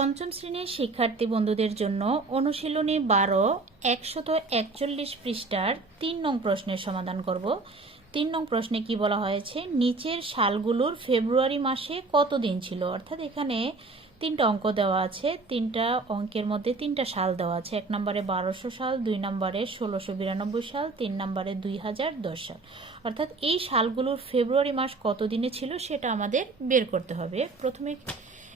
পঞ্চম শ্রেণির শিক্ষার্থী বন্ধুদের জন্য অনুশীলনী বারো, একশত একচল্লিশ পৃষ্ঠার তিন নং প্রশ্নের সমাধান করব। তিন নং প্রশ্নে কি বলা হয়েছে? নিচের সালগুলোর ফেব্রুয়ারি মাসে কত দিন ছিল? অর্থাৎ এখানে তিনটা অঙ্ক দেওয়া আছে, তিনটা অঙ্কের মধ্যে তিনটা সাল দেওয়া আছে। এক নম্বরে বারোশো সাল, দুই নম্বরে ষোলোশো বিরানব্বই সাল, তিন নম্বরে দুই হাজার দশ সাল। অর্থাৎ এই সালগুলোর ফেব্রুয়ারি মাস কত দিনে ছিল সেটা আমাদের বের করতে হবে। প্রথমে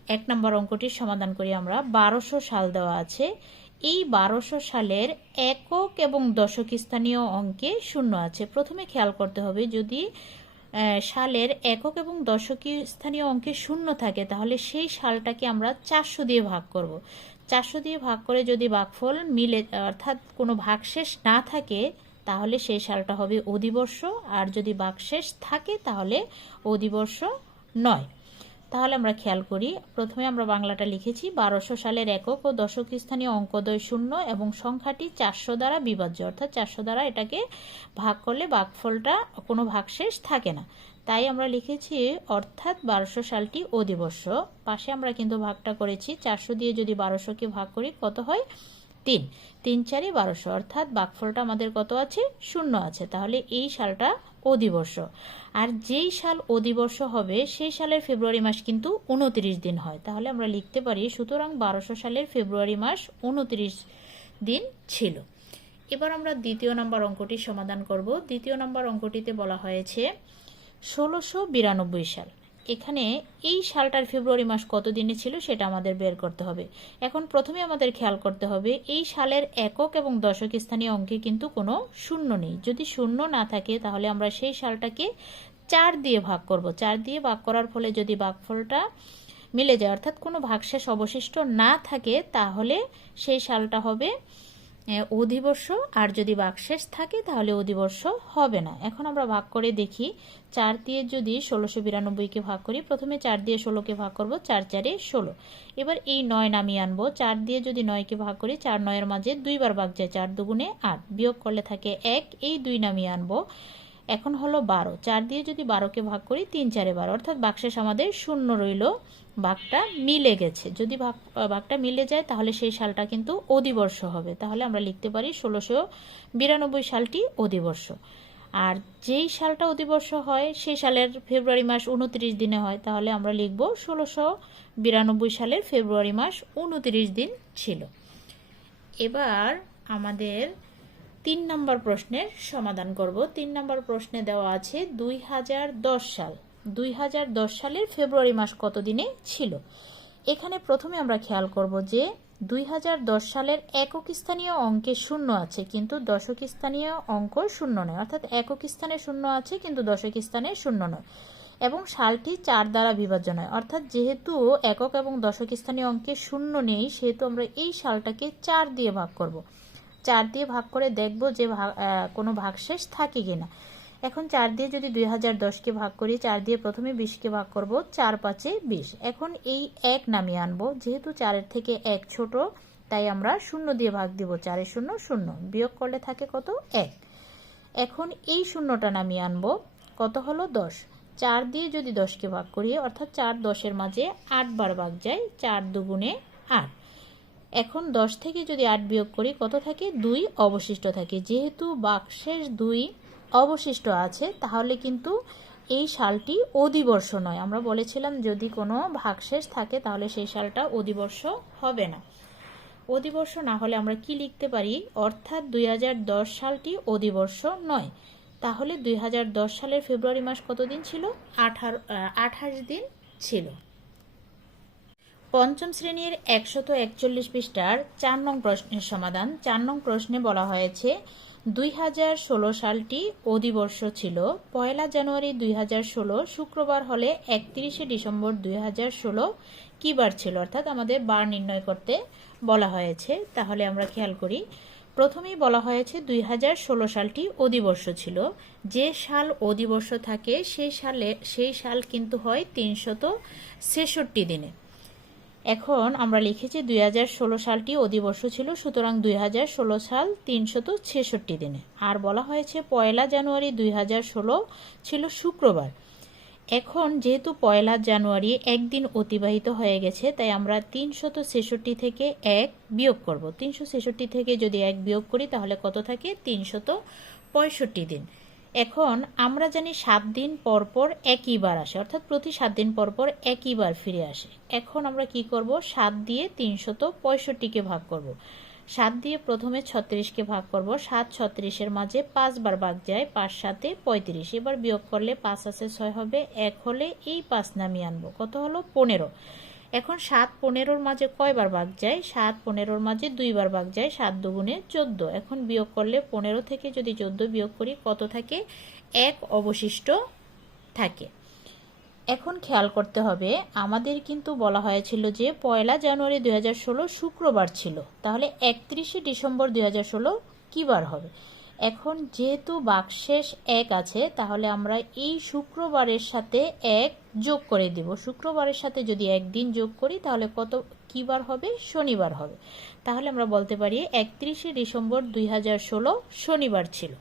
এক নম্বর অঙ্কটির সমাধান করি আমরা। বারোশো সাল দেওয়া আছে। এই বারোশো সালের একক এবং দশক স্থানীয় অঙ্কে শূন্য আছে। প্রথমে খেয়াল করতে হবে, যদি সালের একক এবং দশকী স্থানীয় অঙ্কে শূন্য থাকে, তাহলে সেই সালটাকে আমরা চারশো দিয়ে ভাগ করব। চারশো দিয়ে ভাগ করে যদি ভাগফল মিলে, অর্থাৎ কোনো ভাগশেষ না থাকে, তাহলে সেই সালটা হবে অধিবর্ষ। আর যদি ভাগশেষ থাকে, তাহলে অধিবর্ষ নয়। তাহলে আমরা খেয়াল করি, প্রথমে আমরা বাংলাটা লিখেছি, বারোশো সালের একক ও দশক স্থানীয় অঙ্কদয় শূন্য এবং সংখ্যাটি চারশো দ্বারা বিভাজ্য, অর্থাৎ চারশো দ্বারা এটাকে ভাগ করলে ভাগফলটা কোনো ভাগশেষ থাকে না। তাই আমরা লিখেছি, অর্থাৎ বারোশো সালটি অধিবর্ষ। পাশে আমরা কিন্তু ভাগটা করেছি, চারশো দিয়ে যদি বারোশোকে ভাগ করি, কত হয়? তিন। তিন চারি বারোশো। অর্থাৎ বাঘফলটা আমাদের কত আছে? শূন্য আছে। তাহলে এই সালটা অধিবর্ষ। আর যেই সাল অধিবর্ষ হবে, সেই সালের ফেব্রুয়ারি মাস কিন্তু উনত্রিশ দিন হয়। তাহলে আমরা লিখতে পারি, সুতরাং বারোশো সালের ফেব্রুয়ারি মাস উনত্রিশ দিন ছিল। এবার আমরা দ্বিতীয় নম্বর অঙ্কটি সমাধান করব। দ্বিতীয় নম্বর অঙ্কটিতে বলা হয়েছে, ষোলোশো বিরানব্বই সাল। এখানে এই সালটার ফেব্রুয়ারি মাস কত দিনে ছিল সেটা আমাদের বের করতে হবে। এখন প্রথমে আমাদের খেয়াল করতে হবে, এই সালের একক এবং দশক স্থানীয় অঙ্কে কিন্তু কোনো শূন্য নেই। যদি শূন্য না থাকে, তাহলে আমরা সেই সালটাকে চার দিয়ে ভাগ করব। চার দিয়ে ভাগ করার ফলে যদি ভাগফলটা মিলে যায়, অর্থাৎ কোনো ভাগশেষ অবশিষ্ট না থাকে, তাহলে সেই সালটা হবে অধিবর্ষ আর যদি বাকশেষ থাকে, তাহলে অধিবর্ষ হবে না। এখন আমরা ভাগ করে দেখি, চার দিয়ে যদি ষোলোশো বিরানব্বইকে ভাগ করি, প্রথমে চার দিয়ে ষোলোকে ভাগ করব, চার চারে ষোলো। এবার এই নয় নামিয়ে আনব। চার দিয়ে যদি নয়কে ভাগ করি, চার নয়ের মাঝে দুইবার ভাগ যায়, চার দুগুণে আট। বিয়োগ করলে থাকে এক, এই দুই নামিয়ে আনব। এখন হলো বারো। চার দিয়ে যদি বারোকে ভাগ করি, তিন চারে বারো। অর্থাৎ বাক্সেস আমাদের শূন্য রইল ভাগটা মিলে গেছে। যদি ভাগ ভাগটা মিলে যায়, তাহলে সেই সালটা কিন্তু অধিবর্ষ হবে। তাহলে আমরা লিখতে পারি ষোলোশো বিরানব্বই সালটি অধিবর্ষ। আর যেই সালটা অধিবর্ষ হয়, সেই সালের ফেব্রুয়ারি মাস উনত্রিশ দিনে হয়। তাহলে আমরা লিখব ষোলোশো বিরানব্বই সালের ফেব্রুয়ারি মাস উনত্রিশ দিন ছিল। এবার আমাদের তিন নম্বর প্রশ্নের সমাধান করব। তিন নম্বর প্রশ্নে দেওয়া আছে দুই হাজার দশ সাল। দুই হাজার দশ সালের ফেব্রুয়ারি মাস কত দিনে ছিল? এখানে প্রথমে আমরা খেয়াল করব যে দুই হাজার দশ সালের একক স্থানীয় অঙ্কে শূন্য আছে, কিন্তু দশক স্থানীয় অঙ্ক শূন্য নয়। অর্থাৎ একক স্থানে শূন্য আছে, কিন্তু দশক স্থানে শূন্য নয়। এবং সালটি চার দ্বারা বিভাজ্য নয়। অর্থাৎ যেহেতু একক এবং দশক স্থানীয় অঙ্কে শূন্য নেই, সেহেতু আমরা এই সালটাকে চার দিয়ে ভাগ করব। চার দিয়ে ভাগ করে দেখব যে কোনো ভাগশেষ থাকে কিনা। এখন চার দিয়ে যদি দুই হাজার দশকে ভাগ করি, চার দিয়ে প্রথমে বিশকে ভাগ করব, চার পাঁচে বিশ। এখন এই এক নামিয়ে আনব। যেহেতু চারের থেকে এক ছোট, তাই আমরা শূন্য দিয়ে ভাগ দিব। চারের শূন্য শূন্য। বিয়োগ করলে থাকে কত? এক। এখন এই শূন্যটা নামিয়ে আনব। কত হলো? দশ। চার দিয়ে যদি দশকে ভাগ করি, অর্থাৎ চার দশের মাঝে আট বার ভাগ যায়, চার দুগুণে আট। এখন দশ থেকে যদি আট বিয়োগ করি, কত থাকে? দুই অবশিষ্ট থাকে। যেহেতু বাক্সের দুই অবশিষ্ট আছে, তাহলে কিন্তু এই সালটি অধিবর্ষ নয়। আমরা বলেছিলাম, যদি কোনো ভাগশেষ থাকে, তাহলে সেই সালটা অধিবর্ষ হবে না। অধিবর্ষ না হলে আমরা কি লিখতে পারি? অর্থাৎ দুই হাজার দশ সালটি অধিবর্ষ নয়। তাহলে দুই হাজার দশ সালের ফেব্রুয়ারি মাস কতদিন ছিল? আঠারো আঠাশ দিন ছিল। পঞ্চম শ্রেণির একশত একচল্লিশ পৃষ্ঠার চার নং প্রশ্নের সমাধান। চার নং প্রশ্নে বলা হয়েছে, দুই হাজার ষোলো সালটি অধিবর্ষ ছিল। পয়লা জানুয়ারি দুই হাজার ষোলো, শুক্রবার হলে একত্রিশে ডিসেম্বর দুই হাজার ষোলো কী বার ছিল? অর্থাৎ আমাদের বার নির্ণয় করতে বলা হয়েছে। তাহলে আমরা খেয়াল করি, প্রথমেই বলা হয়েছে দুই হাজার ষোলো সালটি অধিবর্ষ ছিল। যে সাল অধিবর্ষ থাকে, সেই সালে, সেই সাল কিন্তু হয় তিনশত ছেষট্টি দিনে। এখন আমরা লিখেছি দুই হাজার ষোলো সালটি অধিবর্ষ ছিল, সুতরাং দুই হাজার ষোলো সাল তিনশত ছেষট্টি দিনে। আর বলা হয়েছে পয়লা জানুয়ারি দুই হাজার ষোলো ছিল শুক্রবার। এখন যেহেতু পয়লা জানুয়ারি একদিন অতিবাহিত হয়ে গেছে, তাই আমরা তিনশত ছেষট্টি থেকে এক বিয়োগ করব। তিনশো ছেষট্টি থেকে যদি এক বিয়োগ করি, তাহলে কত থাকে? তিনশত পঁয়ষট্টি দিন। এখন আমরা জানি সাত দিন পর পর একই বার আসে, অর্থাৎ প্রতি সাত দিন পর পর একই বার ফিরে আসে। এখন আমরা কি করব? সাত দিয়ে তিনশত পঁয়ষট্টিকে ভাগ করব। সাত দিয়ে প্রথমে ছত্রিশকে ভাগ করব। সাত ছত্রিশের মাঝে পাঁচবার ভাগ যায়, পাঁচ সাতে পঁয়ত্রিশ। এবার বিয়োগ করলে পাঁচ আছে ছয় হবে, এক হলে এই পাঁচ নামিয়ে আনব। কত হলো? পনেরো। এখন সাত পনেরোর মাঝে কয়বার ভাগ যায়? সাত পনেরোর মাঝে দুইবার ভাগ যায়, সাত দুগুণে চোদ্দ। এখন বিয়োগ করলে পনেরো থেকে যদি চোদ্দ বিয়োগ করি, কত থাকে? এক অবশিষ্ট থাকে। এখন খেয়াল করতে হবে, আমাদের কিন্তু বলা হয়েছিল যে পয়লা জানুয়ারি দুই হাজার ষোলো শুক্রবার ছিল। তাহলে একত্রিশে ডিসেম্বর দুই হাজার ষোলো কী বার হবে? এখন যেহেতু বাকশেষ এক আছে, তাহলে আমরা এই শুক্রবারের সাথে এক যোগ করে দেব। শুক্রবারের সাথে যদি একদিন যোগ করি, তাহলে কত, কিবার হবে? শনিবার হবে। তাহলে আমরা বলতে পারি একত্রিশে ডিসেম্বর দুই হাজার ষোলো শনিবার ছিল।